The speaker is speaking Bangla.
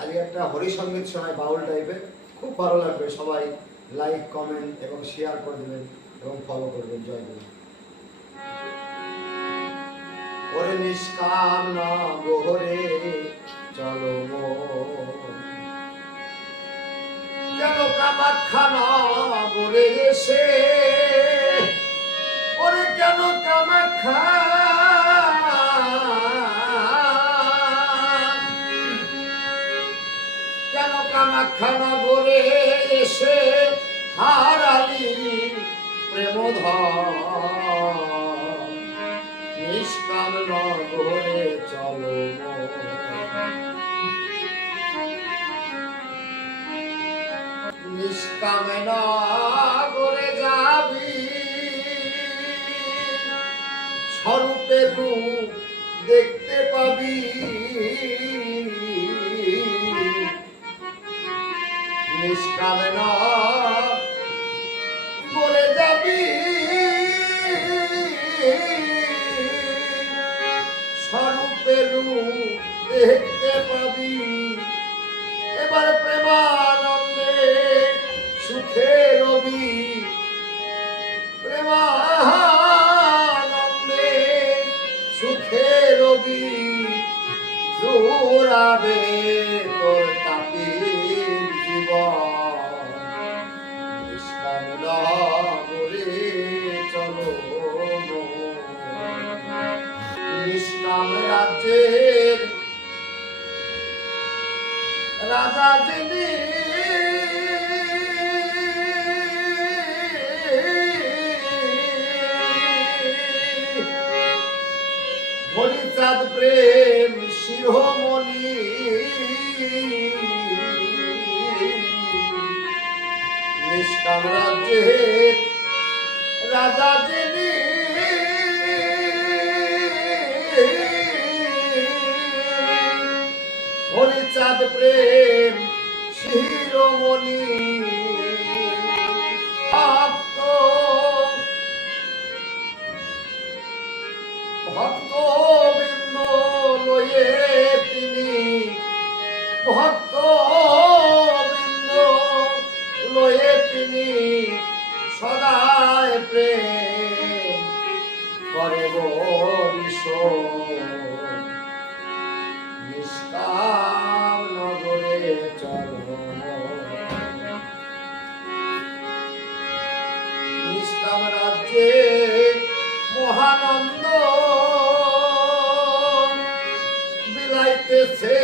আজকে একটা হরিসঙ্গীত শোনায় বাউল টাইপের খুব ভালো লাগবে, সবাই লাইক কমেন্ট এবং শেয়ার করে দেবেন এবং ফলো করবেন। জয় গুরু ওরে নিষ্কাম না গোহরে চলো। কেন কামাখ্যা না বলে এসে কামাখ্যা নগরে এসে হারালি প্রেমধর নিষ্কাম নগরে চলো নিষ্কাম নগরে যাবি। স্বরূপে রূপ দেখতে পাবি। নিষ্কাম নিষ্কাম রাজ্যের রাজা যিনি হরিচাঁদ প্রেম শিরোমণি নিষ্কাম রাজ্যের রাজা যিনি চাঁদ প্রেম শিরোমণি। ভক্ত ভক্ত বৃন্দ লয়ে তিনি, ভক্ত বৃন্দ লয়ে তিনি সদায় প্রেম করে গো নিষ্কার বিলাইতেছে।